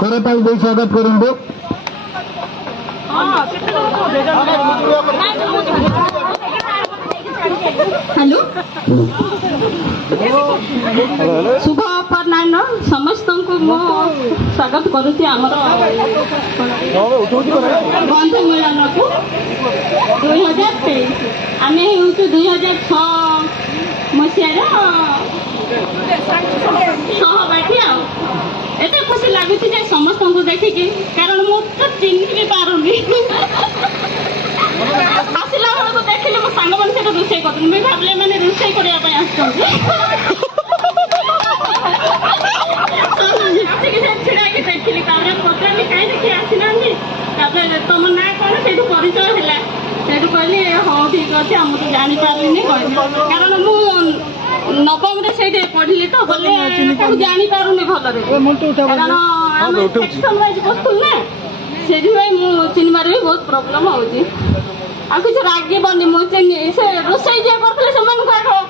करताल दे स्वागत करूँ। हेलो शुभ अपराह्न समस्त को मो स्वागत करुच्ची आमर बंध मिलन को 2023 आम हूँ 2006 मसीहार सहपाठी एत खुशी लगुच समस्त को देखिकी कारण मुझे चिन्ह भी पारुनी आसला बेलू देखिले मो सांग मैंने से रोषे कर मुझे भाविले मैंने रोषे करने छिड़ा देखिली पचारि कहीं देखिए आसीना तुम ना कौन से परिचय है से कहली हाँ ठीक अच्छे आम तो जापारे कारण मुझे नवम से पढ़ी तो बोले जापारे भलरे कारण आम सेक्शन वाइज बसुल ना से चिन्हबार भी बहुत प्रोब्लेम हो किसी रागबनी मुझे से रोषे जी करते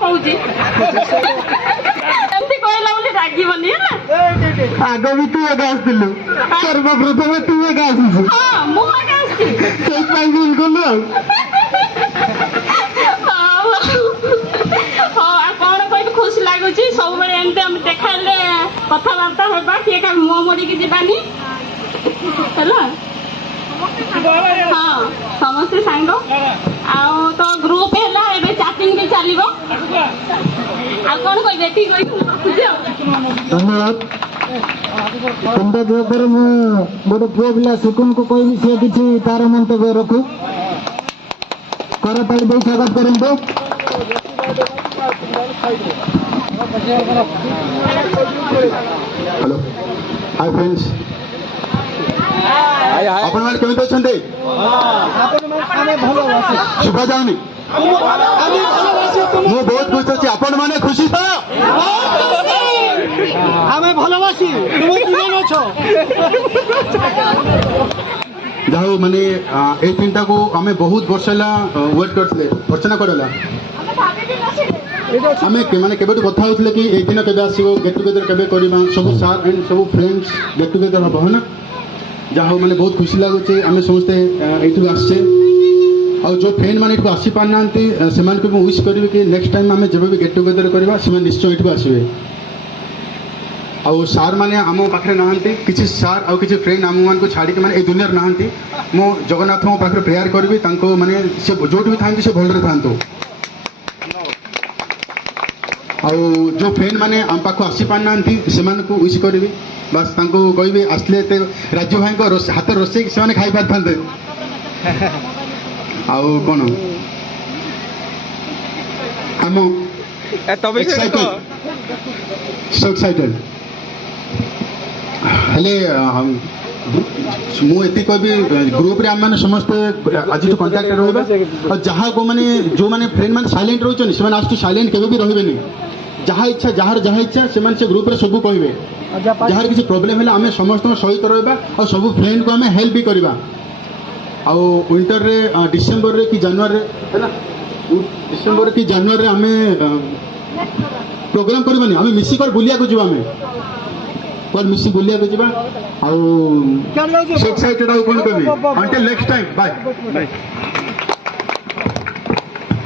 कहूँ एमती कहला बोली रागबनी आग भी तू एका आसलु सर्वप्रथम तू एका आसी हाँ मुझे हाँ कौन कह खुशी लगुच सब एमती देखा कथबार्ता होगा किए क्या मुह मोड़िकी जानी है हाँ समस्ते सांग तो ग्रुप है चैटिंग भी चलो कौन कहे धन्यवाद। तुमका जो गोटे पुओ पिला सुकुन को कहि सी किसी तार मंतव्य रखू करताली दे स्वागत करूँ। हेलो हाय फ्रेंड्स आपण माने केमिति अछन्ते शुभा जाउनी मु बहुत खुश अछि आपण माने खुशी तो आमे भलवासी तुम जीवन अछो जाऊ माने ए चिंता को आमे बहुत वर्ष ला वेट करथले अर्चना करला आमे के माने केबेटु कथा होथले कि ए दिन केबे आसीबो गेट टुगेदर केबे करिबा सब सार एंड सब फ्रेंड्स गेट टुगेदर हबो ना जहाँ मैंने बहुत खुशी लगुचे आम समस्ते ये आसचे आ जो फ्रेंड मैंने ये आसी पार ना से विश करी कि नेक्स्ट टाइम आम जब भी गेट टुगेदर करवा से निश्चय ये आसवे आ सार मैंने आम पाखे नहांती किसी सार आ किसी फ्रेंड आम मान को छाड़ी मैंने दुनिया नहांती मो जगन्नाथ मो पाखे प्रेयर करी मैंने से जो भी था से भलरे था आ जो फ्रेंड मैंने आम पाख आसी पार ना से विश करी बस कहि आसले राजू भाई को हाथ रोसे से खाई पार था आउ कौन आम एक्साइटेड हेले मुझे कहि ग्रुप रे आम समस्ते आज कंटाक्ट रहा जहाँ को माने जो माने फ्रेंड मैंने साइलेंट रोचन से आज तो साइलेंट केवे भी रही जहाँ इच्छा जहाँ इच्छा से ग्रुप रे सब कहे जहाँ किसी प्रोब्लेम है आम समस्त सहित रहा और सब फ्रेंड को आम हेल्प भी करवा आउ विंटर रे डिसेम्बर रे कि जनवरी है ना डिसेम्बर कि जनवरी आम प्रोग्राम करवानी आम मिसिक बुलिया को जावा कल मिसी बुलिया को जावा आउ एक्साइटेड आउ कौन कहबी अंटिल नेक्स्ट टाइम बाय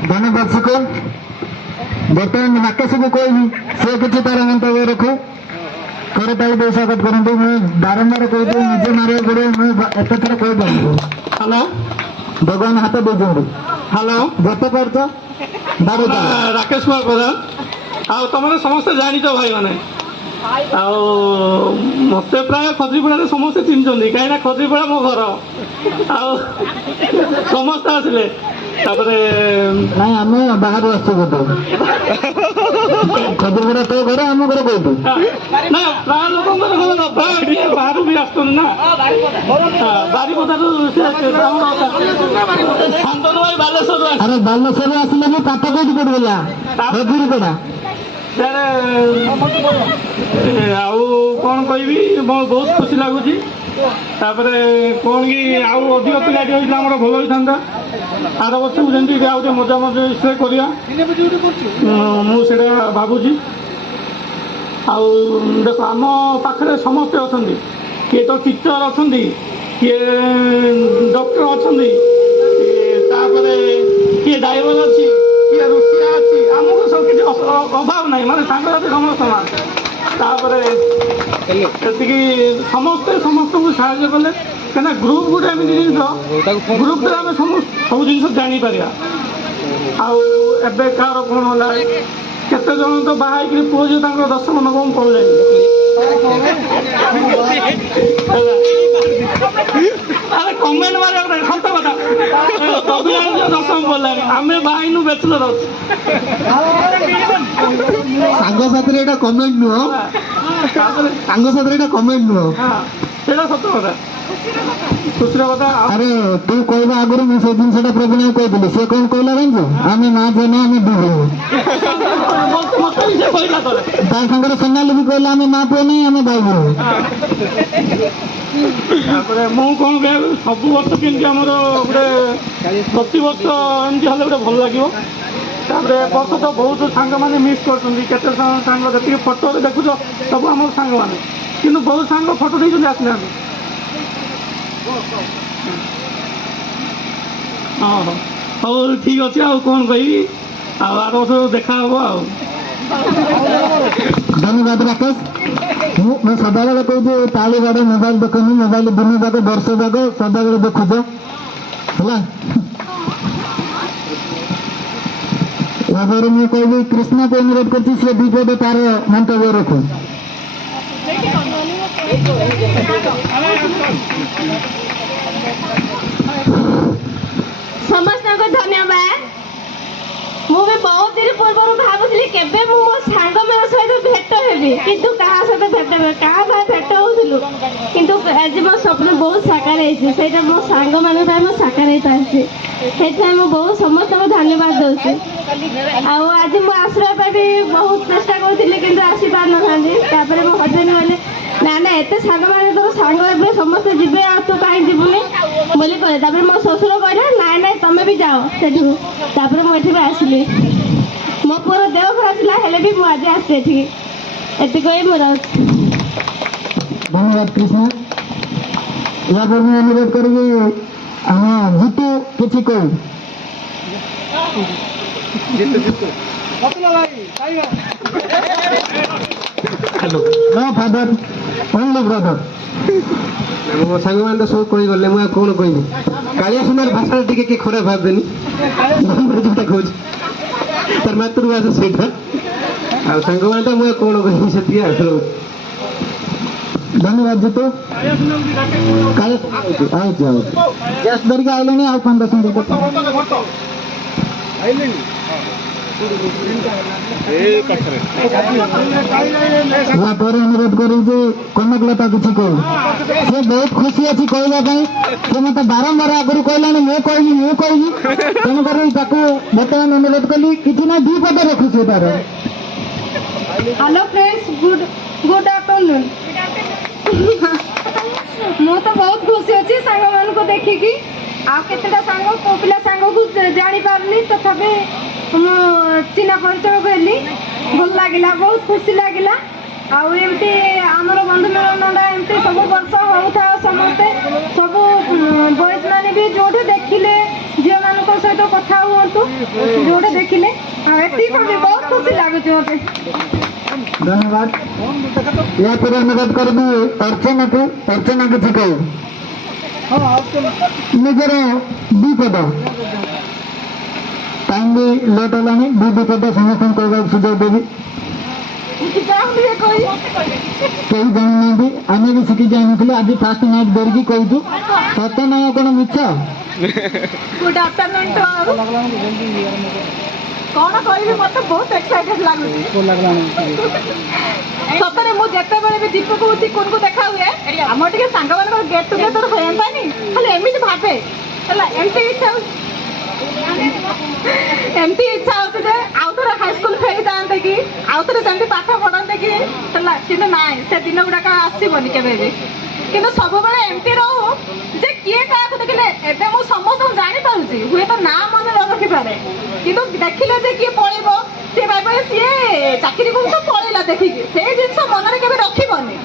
धन्यवाद सुकुन। बर्तमान नाकेश को कहबी से किसी तार मंतव्य रखू करताली दे स्वागत करूँ। मैं बारंबार कहते निजे मारे पड़े मुझे एत थर कह हेलो भगवान हाथ दे दिखाँ हेलो गत कर राकेश कुमार प्रधान आ तुम समस्ते जानी भाई मैंने मत प्राय खजरीपड़ा समस्ते चिन्हती कहीं खजरीपड़ा मो घर आ समस्ते आसिले नहीं आम बाहर खजरपड़ा तो घर आम घर कौटू ना प्राय लोक बाहर भी आसुन ना बारीपदा शांतनु भाई बालेश्वर अरे बालेश्वर आसले भी पाठ कौटी पड़गला खजरपड़ा आउ कौन कह बहुत खुशी लगुच कौन कि आउ अधिक पिलाटी होता आम भल होता आर वर्ष को जमी आउ मजा मजा करवा मुझे भावुँ आउ देख आम पाखे समस्ते अच्छा किए तो टीचर अच्छा किए डॉक्टर अच्छा किए ड्राइवर अच्छी किए रोषिया अच्छी आमको सब किसी अभाव ना माने सांगसाथी समस्त समान समस्ते समस्त को साहय कले क्या ग्रुप गोटे एमती जिन ग्रुप द्वारा आम सब जिन जापर आबे कार कौन है केते जन तो बाहर पुओ जो 10 नवम पढ़े अरे कमेंट मारे सत कथा 10 पढ़ा आम बाहर बैचलर ସାଙ୍ଗସାଥିରେ ଏଇଟା କମେଣ୍ଟ ନୁହଁ ସାଙ୍ଗସାଥିରେ ଏଇଟା କମେଣ୍ଟ ନୁହଁ ସେଇଟା ସତ କଥା ଖୁସିର କଥା ଆରେ ତୁ କହିବା ଆଗରୁ ମୁଁ ସେ ଜିନିଷଟା ପ୍ରଭୁଙ୍କୁ କହିଥିଲି ସେ କଣ କହିଲା ଜାଣିଛୁ ଆମେ ମା ଜନ ଆମେ ଦୁଇ ତା ସାଙ୍ଗରେ ସୋନାଲି ବି କହିଲା ଆମେ ମା ପୁଅ ନାହିଁ ଆମେ ଭାଇ ଭଉଣୀ ତାପରେ ମୁଁ କଣ କହିବି ସବୁ ବର୍ଷ କେମିତି ଆମର ଗୋଟେ ପ୍ରତିବର୍ଷ ଏମିତି ହେଲେ ଗୋଟେ ଭଲ ଲାଗିବ ତାପରେ ବର୍ଷ ତ ବହୁତ ସାଙ୍ଗମାନେ ମିସ୍ କରୁଛନ୍ତି କେତେ ସାଙ୍ଗ ଯେତିକି ଫଟୋରେ ଦେଖୁଛ ସବୁ ଆମର ସାଙ୍ଗମାନେ କିନ୍ତୁ ବହୁତ ସାଙ୍ଗ ଫଟୋ ଦେଇଛନ୍ତି ଆସିନାହାନ୍ତି ହଁ ହଉ ଠିକ୍ ଅଛି ଆଉ କ'ଣ କହିବି ଆଉ ଆର ବର୍ଷ ଦେଖା ହେବ ଆଉ ଧନ୍ୟବାଦ ରାକେଶ ମୁଁ ସଦାବେଳେ କହୁଛି ତାଳି ବାଡ଼ ମୋବାଇଲ ଦେଖୁନି ମୋବାଇଲ ଦିନ ଯାକ ବର୍ଷ ଯାକ ସଦାବେଳେ ଦେଖୁଛ ହେଲା यापर मैं कह कृष्णा को अनुरोध कर विपद तार मंतव्य रखू समस्त को धन्यवाद मु भी बहुत दिन पूर्व भावुली केबे मु मो सांग मान सहित भेट हेबी किंतु कहा सहित भेट कहा भेट होलु किंतु आज मो स्वप्न बहुत साकार होइछि सेटा मो सांग मान मो साकार होई पाछि सेटा मो बहुत समस्त को धन्यवाद दउछि आउ आज मु आश्रय पे भी बहुत चेष्टा करथिले किंतु आसी पार न थांदी तापर मो हजबेंड बोले ना ना एते सांग मान तो सांग एबे समस्त जिबे आ तो काई जिबुनी बोली कहे तापर मो ससुर कहले ना ना तमे भी जाओ सेठू तापर मो एठी आसिली मो पूरा देह खराब थिला हेले भी मु आज आसे एठी एते कहि मोर धन्यवाद कृष्णा यापर मैं अनुरोध करी हाँ जीतू किसी को नो फादर ओनली ब्रदर मो सांग मैंने सब कही गले मुझे कौन कहबी कालिया सुनार भाषा टी किए खराब भावेनि जोटा कह तार मातृभाषा सहीटा आ सांग मैंने मुझे कौन कहबी से धन्यवाद जीतू गैस धरिक आइले आउ 5-10 मिनट अनुरोध करू कनकलता किसी कह सी बहुत खुशी अच्छी कहवाई सी मत बारंबार आगुरी कहला मुझे तेणुक बर्तमान अनुरोध कली कि ना 2 पद रखु से तार हेलो फ्रेंड्स गुड आफ्टरनून मु तो बहुत खुशी अच्छी सांग मान को देखिकी आतेटा सांग को पिला सांग को जानी पारनी तथापि मो चिन्ह परिचय कहली भल लगिला बहुत खुशी लगिला आमती आमर बंधु मिलनटा एमती सब वर्ष होता समस्ते सब बॉयज मैंने भी जोटे देखिले झील मान सहित कथा हूँ जोटे देखिले भी बहुत खुशी लगुच मत धन्यवाद या फिर अनुरोध कर दी अर्चना किसी कह निजर 2 पद टाइम भी लेट है 2 पद समस्त कहवा सुझाव देवी कई जानी आम भी शिखी जानी आज फास्ट नाइट धरिकी कहूँ सत ना कौन मिछ गुड आफ्टरनून कौन कह मत बहुत एक्साइटेड लगुच सतरे मुझे भी दीपक को चिकुन को देखा हुए आम टे सांग मान गेट टुगेदर होतानी खाली एमती भावे एमती इच्छा एमती इच्छा होते आउ थे हाईस्कूल फेरी जाते कि आउ थे जमी पाठ पढ़ते कि कि ना से दिन गुड़ाक आसबनी के कि सब एमती रहू जे किए क्या देखिले एवं मुझे समस्त जापारे हुए तो ना मन न रखिपे कि देखिले जे किए पड़ब सी भाई सी चाकरी को पड़ेगा देखिकी से जिन मन में रखनी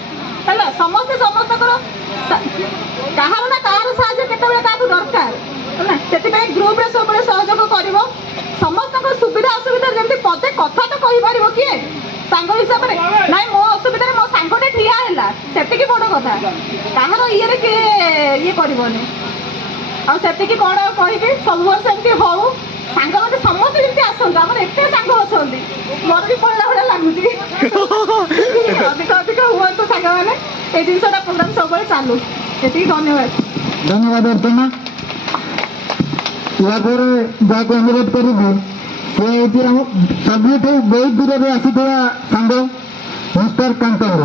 ହେଲା ସମସ୍ତେ ସମସ୍ତଙ୍କର କାହାର ନା କାହାର ସାହାଯ୍ୟ କେତେବେଳେ କାହାକୁ ଦରକାର ହେଲା ସେଥିପାଇଁ ଗ୍ରୁପରେ ସବୁବେଳେ ସହଯୋଗ କରିବ ସମସ୍ତଙ୍କ ସୁବିଧା ଅସୁବିଧା ଯେମିତି ପଦେ କଥା ତ କହିପାରିବ କିଏ ସାଙ୍ଗ ହିସାବରେ ନାଇଁ ମୋ ଅସୁବିଧାରେ ମୋ ସାଙ୍ଗଟେ ଠିଆ ହେଲା ସେତିକି ବଡ଼ କଥା କାହାର ଇଏରେ କିଏ ଇଏ କରିବନି ଆଉ ସେତିକି କ'ଣ କହିବି ସବୁବେଳେ ସେମିତି ହଉ ସାଙ୍ଗମାନେ ସମସ୍ତେ ଯେମିତି ଆସନ୍ତୁ ଆମର ଏତେ ସାଙ୍ଗ ଅଛନ୍ତି ମୋର ବି ପଡ଼ିଲା ଭଳିଆ ଲାଗୁଛି ଅଧିକ ଅଧିକ ହୁଅନ୍ତୁ ସାଙ୍ଗମାନେ এই ଜିନିଷଟା ପ୍ରୋଗ୍ରାମ ସବୁବେଳେ ଚାଲୁ ଏତିକି ଧନ୍ୟବାଦ ଧନ୍ୟବାଦ ଅର୍ଚ୍ଚନା ଏହାପରେ ଯାହାକୁ ଅନୁରୋଧ କରିବି ସେ ହେଉଛି ଆମ ସବୁଠୁ ବହୁତ ଦୂରରେ ଆସିଥିବା ସାଙ୍ଗ ମିଷ୍ଟର କାନ୍ତର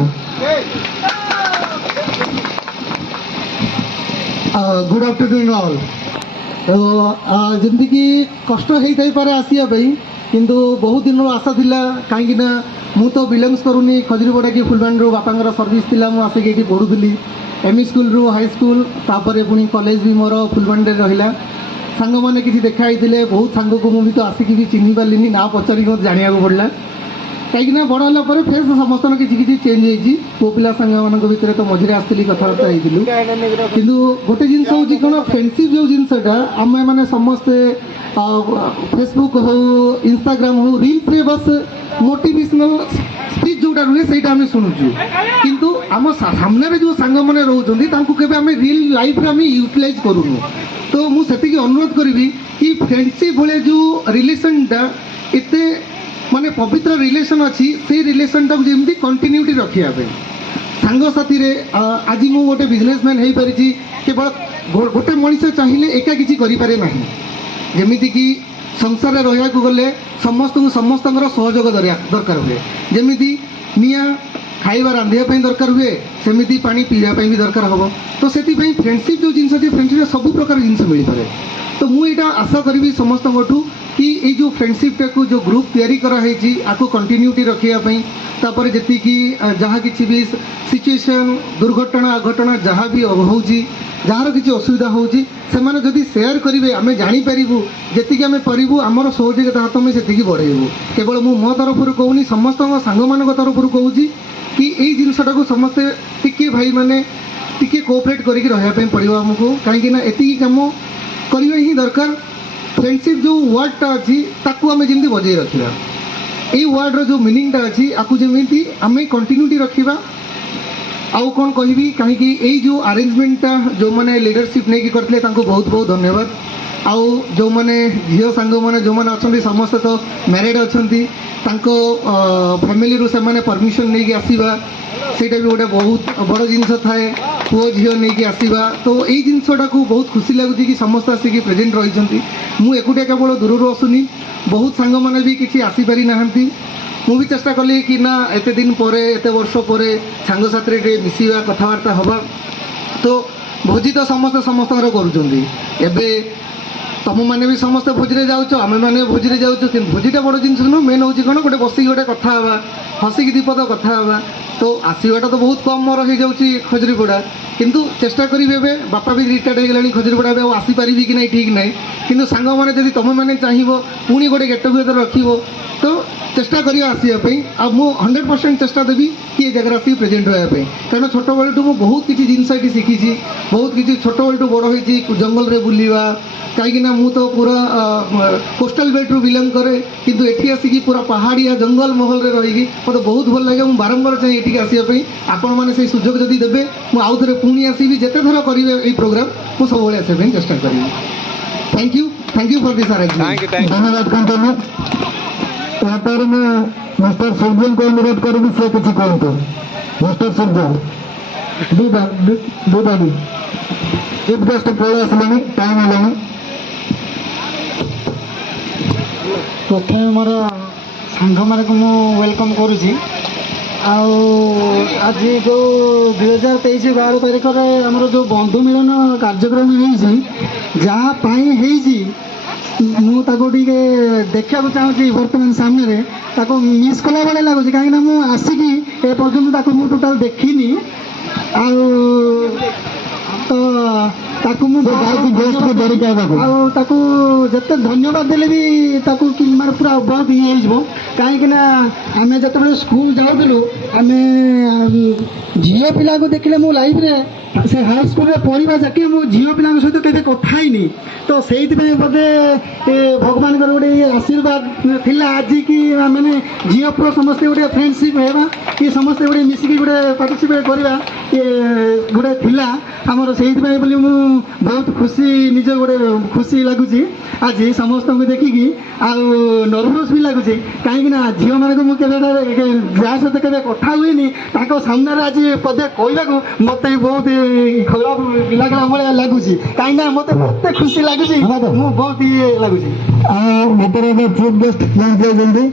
गुड आफ्टरनून ऑल तो जमीक कष्ट होता पारे आसवाई किंतु बहुत दिन आशा थिला कहीं मु तो बिलंग्स करूनी खजुरीपड़ा कि फुलबाणी बापा सर्विस थिला मु आसिक ये पढ़ुली एमई स्कूल रू हाई स्कूल तापर पुणी कॉलेज भी मोर फुलबाणी रहा सांग मैंने किसी देखाई बहुत सांग को मुझे तो आसिक भी चिन्ह पार्ली ना पचारिक मत जाना पड़ा कहीं बड़ है फेर समस्त किसी किसी चेंज होती पुओ पिला सांग मान भितर तो मझे आसती कथबार्ता होती कि गोटे जिन हूँ कौन फ्रेंडशिप जो जिनसा आम मैंने समस्ते फेसबुक हो इंस्टाग्राम हो रील्स बस मोटिवेशनल स्पीच जोटा रुहे से आम शुणुचु किंतु आम सामने जो सांग मैंने रोचे आम रियल लाइफ आम यूटिलाइज करूँ तो मुझे अनुरोध करी कि फ्रेंडशिप भाई जो रिलेशनटा एत माने पवित्र रिलेशन अच्छी से रिलेशन टाक जमी कंटिन्यूटी रखापी सांग साथी आज मु गोटे बिजनेसमैन हो पारि केवल गोटे मनीष चाहिए एका किसी करें ना जमीती कि संसार रहा गले समस्त समस्त सहयोग दरकार हुए जमीती निआ खाइबा रांधिया दरकार हुए सेमिति पानी पीवा भी दरकार हम तो से फ्रेंडशिप जो जिन फ्रेंडशिप सब प्रकार जिन मिल पाए तो मुझे आशा करी समस्त कि ये जो फ्रेंडशिप टाक जो ग्रुप तैयारी कराई आपको कंटिन्यूटी रखापी तापर जी जहाँ किसी भी सिचुएशन दुर्घटना अघटना जहाँ भी होची जार किसी असुविधा होची सेमाने जदि शेयर करेंगे आम जापर जी आम करूँ आमर सहयोगिता हाथ में से बढ़ेबू केवल मु मो तरफ कहूनी समस्त सांग मान तरफ कहूँ कि यही जिनटा को समस्ते टिके भाई मैंने टिके कोऑपरेट करके रहा पड़ो आमको कहीं एति कम करवा ही दरकार फ्रेंडशिप जो वर्डटा अच्छी आम जमी बजे रखा ये वर्डर जो मीनिंगटा अच्छी आपको जमी आम कंटिन्यूटी रखा आउ कौन कहि कहीं यही जो अरेंजमेंटा जो मैंने लीडरशिप नहीं करते बहुत बहुत धन्यवाद आउ जो मैंने झील सांग मैंने जो मैंने अच्छा समस्त तो मैरिड अच्छा फैमिली से मैंने परमिशन नहीं आसवा सेटा भी गोटे बहुत बड़ जिनस थाए पुओ झील नहीं आसवा तो यही जिनसा को बहुत खुशी लगुच कि समस्त आसिक प्रेजेंट रही मुझे एकुटिया केवल दूर आसुनी बहुत सांग मैंने भी किसी आसीपारी ना मु भी चेष्टा कली कि ना एत दिन पर एत वर्ष पर सांग साथी मिसवा कथबार्ता हवा तो भोजी तो समस्त समस्त कर तुम मैंने भी समस्ते भोजी जाऊँ आम मैंने भोजी जाऊँ भोजीटा बड़ जिन नुह मेन हूँ कौन गोटे बसिक गोटे कथा हसिक दीपद कथा तो आसवाटा तो बहुत कम मोर हो जाऊँगी खजुरीपड़ा किंतु चेष्टा करी बापा भी रिटायर्ड हो गला खजुरीपड़ा आसीपारि कि ना ठीक ना कि सांग मैंने जब तुम मैंने चाहिए पुणी गोटे गेट टुगेदर रखिब तो चेष्टा करियो आसवाई मु 100% चेष्टा देवी कि ये जगह आसिक प्रेजेंट होगापी कारण छोट बेलू मुझे बहुत किसी जिनस ये शिखी बहुत किसी छोट बेलू बड़ होती जंगल में बुलवा कहीं मु तो पूरा कोस्टल बेल्ट रू बिलंग करे किंतु एठी आसिक पूरा पहाड़िया जंगल महल रे रही मतलब बहुत भल लगे मुझे बारंबार चाहिए ये आसवाई आपण मैंने से सुजोग जदि देवे मुझे पुणी आसबि जिते थर करेंगे ये प्रोग्राम मुझे सब आसवाई चेष्टा करी thank you for this arrangement धन्यवाद कंटोन यापर मैं मिस्टर सूर्यन को अनुरोध करी से किसी कहतु मिस्टर सूर्यन दुबाड़ी चीफ गेस्ट पलि आसले टाइम है प्रथम मोर सांग मान को वेलकम करुँची आज जो 2023 12 तारीख में आमर जो बंधु मिलन कार्यक्रम होपाई मुझे देखा चाहूँगी बर्तमान सामने मिस कला भाई लगुच कहीं मुझे आसिकी एपर्तंत मुझे टोटाल देखनी तो ତାକୁ ମୁଁ ଗେଷ୍ଟକୁ ଧରିକି ଆଇବାକୁ ଆଉ ତାକୁ ଯେତେ ଧନ୍ୟବାଦ ଦେଲେ ବି ତାକୁ ମାନେ ପୁରା ବହୁତ ଇଏ ହେଇଯିବ। କାହିଁକି ନା ଆମେ ଯେତେବେଳେ ସ୍କୁଲ ଯାଉଥିଲୁ ଆମେ ଝିଅ ପିଲାକୁ ଦେଖିଲେ ମୋ ଲାଇଫରେ ସେ ହାଇସ୍କୁଲରେ ପଢ଼ିବା ଯାକେ ମୁଁ ଝିଅ ପିଲାଙ୍କ ସହିତ କେବେ କଥା ହେଇନି। ତ ସେଇଥିପାଇଁ ବୋଧେ ଭଗବାନଙ୍କର ଗୋଟେ ଆଶୀର୍ବାଦ ଥିଲା ଆଜି କି ମାନେ ଝିଅ ପୁଅ ସମସ୍ତେ ଗୋଟେ ଫ୍ରେଣ୍ଡସିପ୍ ହେବା କି ସମସ୍ତେ ଗୋଟେ ମିଶିକି ଗୋଟେ ପାର୍ଟିସିପେଟ୍ କରିବା ଗୋଟେ ଥିଲା ଆମର। ସେଇଥିପାଇଁ ବୋଲି ମୁଁ ବହୁତ ଖୁସି, ନିଜ ଗୋଟେ ଖୁସି ଲାଗୁଛି ଆଜି ସମସ୍ତଙ୍କୁ ଦେଖିକି। ଆଉ ନର୍ଭସ୍ ବି ଲାଗୁଛି କାହିଁକି ନା ଝିଅମାନଙ୍କୁ ମୁଁ କେବେ ଯାହା ସହିତ କେବେ କଥା ହୁଏନି ତାଙ୍କ ସାମ୍ନାରେ ଆଜି ପଦେ କହିବାକୁ ମୋତେ ବହୁତ ଖରାପ ଲାଗିଲା ଭଳିଆ ଲାଗୁଛି। କାହିଁକିନା ମୋତେ ଏତେ ଖୁସି ଲାଗୁଛି, ମୁଁ ବହୁତ ଇଏ ଲାଗୁଛି। ଆଉ ଭିତରେ ଏବେ ଚିଫ୍ ଗେଷ୍ଟ ଲଞ୍ଚ ଯାଇଛନ୍ତି।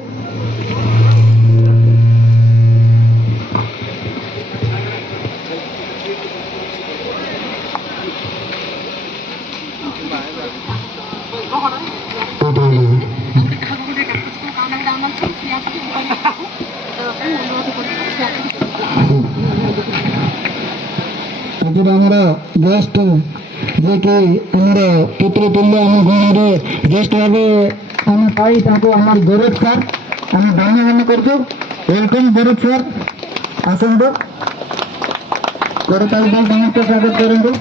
ଆମର ଗେଷ୍ଟ ଯିଏକି ଆମର ପିତୃତୁଲ୍ୟ ଆମ ଗାଁରେ ଗେଷ୍ଟ ଭାବେ ଆମେ ପାଇ ତାଙ୍କୁ ଆମର ଗୌରବ ସାର୍ ଆମେ ଧନ୍ୟବାଦ କରୁଛୁ। ୱେଲକମ୍ ଗୌରବ ସାର୍, ଆସନ୍ତୁ କରତାଳି ପାଇଁ ସମସ୍ତେ ସ୍ୱାଗତ କରନ୍ତୁ।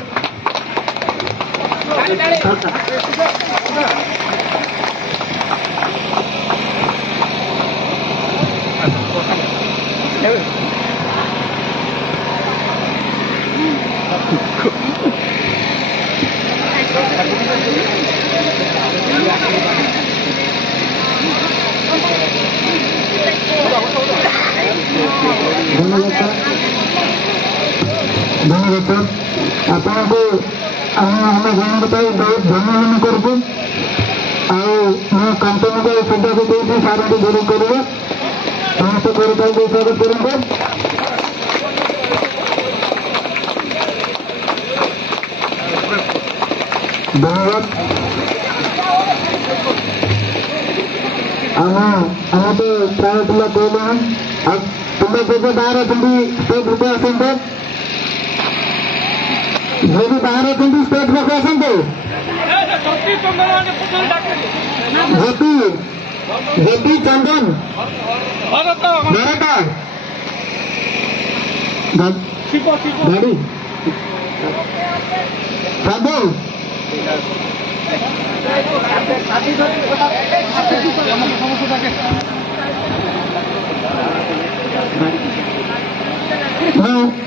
ଧନ୍ୟବାଦ ସାର୍, ଆପଣଙ୍କୁ ଆମ ଗାଁର ପାଇଁ ବହୁତ ଧନ୍ୟବାଦ କରୁଛୁ। ଆଉ ମୁଁ କଣ୍ଟିନ୍ୟୁ ସୁବିଧାକୁ ଦେଇଛି ସାର୍ଙ୍କୁ ଦୂର କରିବେ ସମସ୍ତେ କରିପାଇ ଦେଇ ସ୍ୱାଗତ କରନ୍ତୁ। ଧନ୍ୟବାଦ। ଆମେ ତ ପ୍ରାୟ ପିଲା କହିଲେଣି ଆଉ ତୁମେ ଯେବେ ବାହାର ଅଛନ୍ତି ଷ୍ଟେଟ୍ ଲୋକ ଆସନ୍ତୁ, ଯେବେ ବାହାର ଅଛନ୍ତି ଷ୍ଟେଟ୍ ଲୋକ ଆସନ୍ତୁ। ଜ୍ୟୋତି ଚନ୍ଦନ ଭରତ ଗାଡ଼ି ସାଧୁ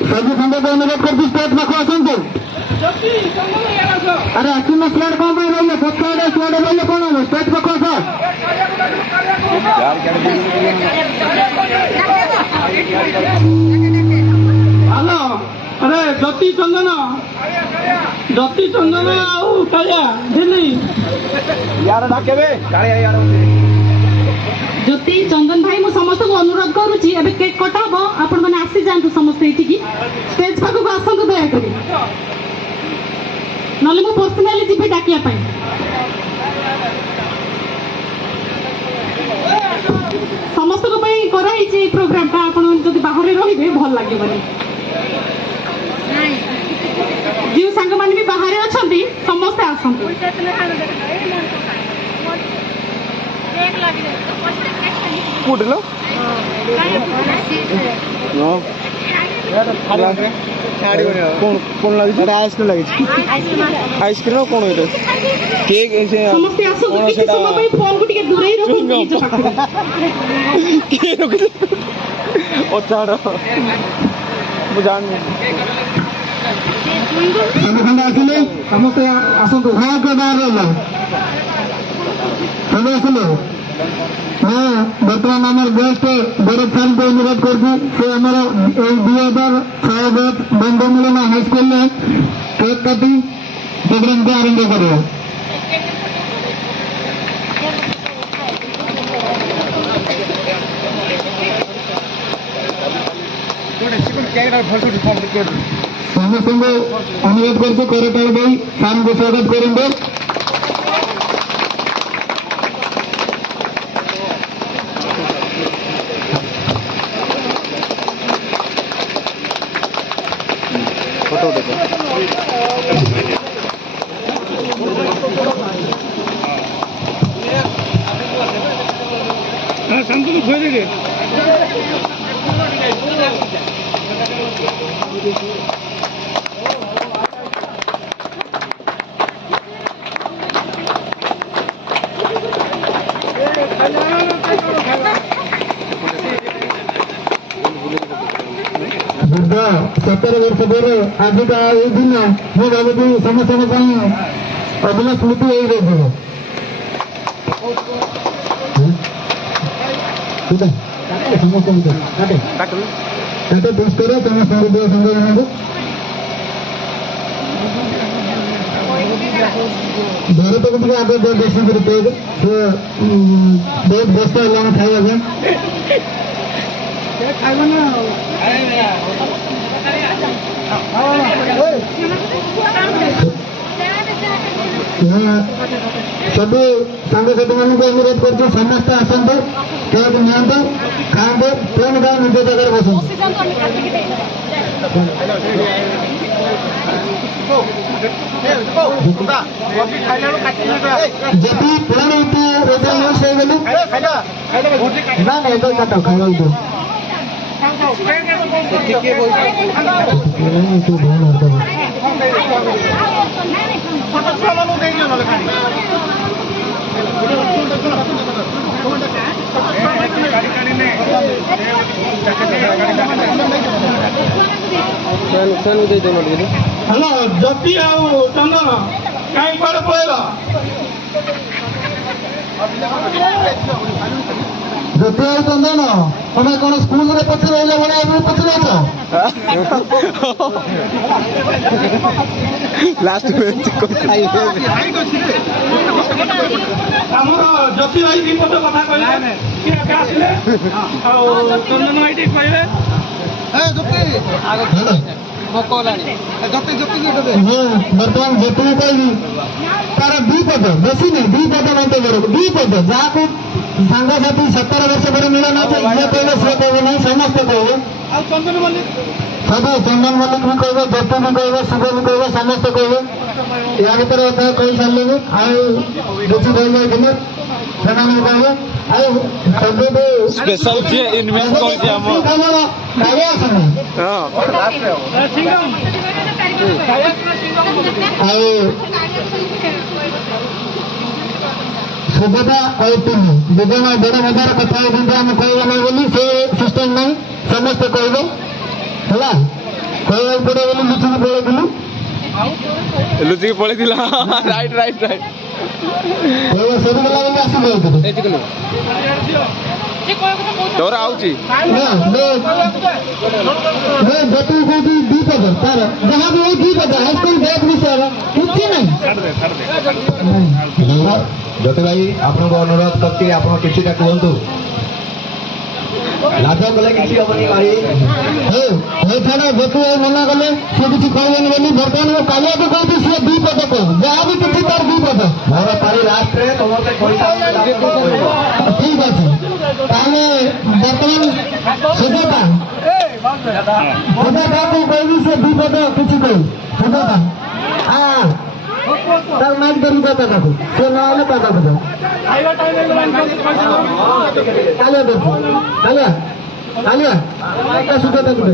ସବୁ ସଂଘକୁ ଅନୁରୋଧ କରୁଛି ଷ୍ଟେଟ୍ ପାଖକୁ ଆସନ୍ତୁ। ଆରେ ଆସୁନ ସିଆଡ଼େ କ'ଣ ପାଇଁ ରହିଲେ? ପଛଆଡ଼େ ସିଆଡ଼େ ରହିଲେ କ'ଣ ହବ? ଷ୍ଟେଟ୍ ପାଖକୁ ଆସ। ହ୍ୟାଲୋ, ଆରେ ଜ୍ୟୋତି ଚନ୍ଦନ ଆଉ କାଳିଆ ଝିଲି ଜ୍ୟୋତି ଚନ୍ଦନ ଭାଇ ମୁଁ ସମସ୍ତଙ୍କୁ ଅନୁରୋଧ କରୁଛି ଏବେ କେକ୍ କଟା ହବ, ଆପଣ ମାନେ ଆସିଯାଆନ୍ତୁ ସମସ୍ତେ ଏଠିକି ଷ୍ଟେଜ ପାଖକୁ ଆସନ୍ତୁ ଦୟାକରି, ନହେଲେ ମୁଁ ପର୍ସନାଲି ଯିବି ଡାକିବା ପାଇଁ। ସମସ୍ତଙ୍କ ପାଇଁ କରାହେଇଛି ଏଇ ପ୍ରୋଗ୍ରାମଟା, ଆପଣ ଯଦି ବାହାରେ ରହିବେ ଭଲ ଲାଗିବନି। ଯେଉଁ ସାଙ୍ଗମାନେ ବି ବାହାରେ ଅଛନ୍ତି ସମସ୍ତେ ଆସନ୍ତୁ। କୋଉଠିଲ କଣ ଲାଗିଛି? ଆଇସ୍କ୍ରିମ୍ କଣ ଏଇଟା? କେକ୍ ସମସ୍ତେ ଆସନ୍ତୁ, କିଛି ସମୟ ପାଇଁ ଫୋନକୁ ଟିକେ ଦୂରେଇ ରଖନ୍ତୁ ନିଜ ପାଖରେ। କିଏ ରଖିଛି? ଓ ଛାଡ଼, ମୁଁ ଜାଣିନି। ଖଣ୍ଡେ ଆସିଲେ ସମସ୍ତେ ଆସନ୍ତୁ। ହଁ ବାହାର ରହିଲା ଖଣ୍ଡେ ଆସିଲେ। ହଁ ବର୍ତ୍ତମାନ ଆମର ଗେଷ୍ଟ ଗୌରବ ସାର୍ଙ୍କୁ ଅନୁରୋଧ କରୁଛୁ, ସେ ଆମର ଏଇ 2006 ବ୍ୟାଚ୍ ବନ୍ଧୁ ମିଳନ ହାଇସ୍କୁଲରେ କେକ୍ କାଟି ପ୍ରୋଗ୍ରାମକୁ ଆରମ୍ଭ କରିବ। ସମସ୍ତଙ୍କୁ ଅନୁରୋଧ କରୁଛୁ କରତାଳି ଦେଇ ସାର୍ଙ୍କୁ ସ୍ୱାଗତ କରନ୍ତୁ। ଫଟୋ शांति खुए देंगे दीर्घ 17 वर्ष पर आज का ये दिन मैं भावी समस्त अभिनय स्मृति हो रही समस्त दोष करो तुम संगठन को भारत को मुझे आगे दर्शन करते बहुत व्यस्त है खाଇବା सब सांगसाथी मान को अनुरोध कर समस्त आसतु केक नि खाते पुणी गाँव निज जगह जदि पुणी तू न्यूज हो गलु ना ना तो काट खावा दो तू हेलो जति आउ चंदन कहीं पर पड़ेगा जति आउ चंदन तुम्हें कौन स्कूल में पछे रहा भाई पछे लास्ट ଆମର ଜତି ଭାଇ ଦି ପଦ କଥା କହିଲେ କି ଆସିଲେ ଆଉ ଚନ୍ଦନ ଭାଇ ଟିକେ କହିବେ बर्तमान जितने कही तार दुपद बेसी नहीं दुपद मत दी पद जहाँ को सांगसाथी 17 वर्ष पर मिलन ये कहले सी कहे नहीं समस्त कहे सब चंदन मल्लिक भी कहे जति भी कहे शिव भी कहे समस्त कहे या भर अधा कही सारे आची कहे ସେମାନେ କହେ ଆଉ ସବୁଠୁ ସ୍ପେଶାଲ ଯିଏ ଇନଭେଷ୍ଟ କରୁଛି ଆମ ଆଉ ସୁଭଦ୍ରା ଆଉ ତୁମେ ଦୁଜଣ ବଡ଼ ମଜାର କଥା ହେଉଛନ୍ତି ଆମେ କହିବା ନାହିଁ ବୋଲି ସେ ସିଷ୍ଟମ ନାହିଁ ସମସ୍ତେ କହିବେ ହେଲା କହିବାକୁ ପଡ଼ିବ ବୋଲି ଲୁଚିକି ପଳେଇଥିଲୁ ରାଇଟ୍ ରାଇଟ୍ ରାଇଟ୍ ସରିଗଲା ବୋଲି ଆସି ଯାଉଥିଲୁ ତୋର ଆଉଛି ଯେତିକି କହୁଛି ଦି ପଦ ତାର ଯାହା ବି ହଉ ଦି ପଦ ହାଇସ୍କୁଲ ବ୍ୟାଗ୍ ବିଷୟରେ କିଛି ନାହିଁ ଜ୍ୟୋତି ଭାଇ ଆପଣଙ୍କୁ ଅନୁରୋଧ କରୁଛି ଆପଣ କିଛିଟା କୁହନ୍ତୁ ଲାଜ କଲେ କିଛି ହବନି ଭାଇ ଛାଡ଼ ଯେତୁ ମନା କଲେ ସେ କିଛି କହିବେନି ବୋଲି ବର୍ତ୍ତମାନ ମୁଁ କାଲିଆକୁ କହୁଛି ସିଏ ଦି ପଦ କହୁ ଯାହା ବି କିଛି ତାର ଦି ପଦ ମୋର ପାଳି ଲାଷ୍ଟରେ ସମସ୍ତେ ଠିକ ଅଛି ତାହେଲେ ବର୍ତ୍ତମାନ ସୁଜତା ସୁଜତାକୁ କହିବି ସେ ଦି ପଦ କିଛି କହୁ ସୁଜତା ତାର ମାଇକ୍ ଧରିକି କଥା ତାକୁ ସେ ନହେଲେ ପାଦ ପଦ କାଲିଆ ଦେଖୁ କାଲିଆ କାଲିଆ ସୁଜତା ଗୋଟେ